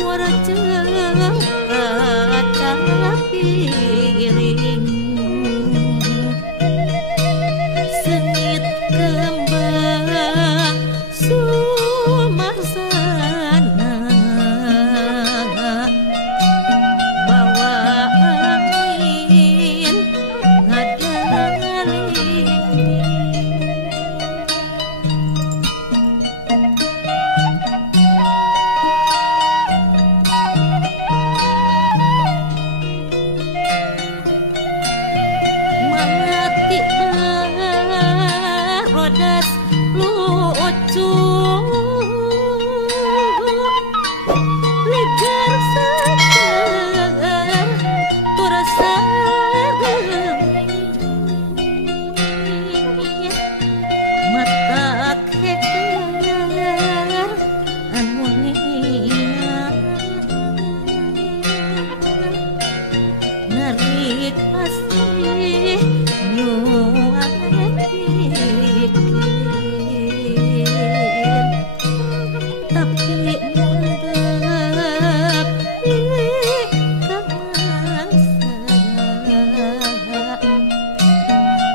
warajeng kaca piring sengit kembang sumarsana bawa angin ngadalinding rodas lucu ligar segar turasa mata keker anu ningat narik asih nyuat tapi mundap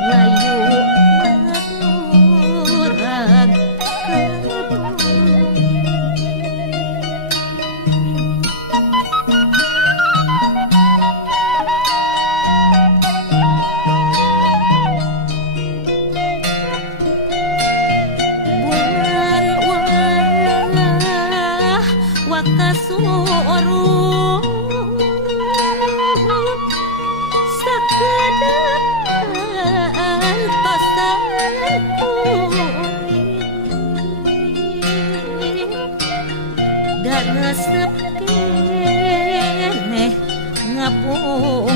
layu murag wakasurup sakedan tosan dan resep keneh ngapung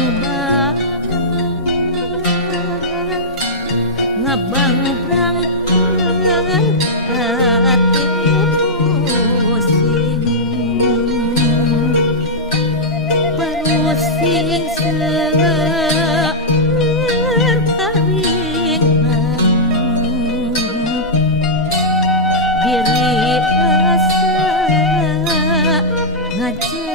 ngabang brangkeun ati pusing sertaringan diri rasa ngajak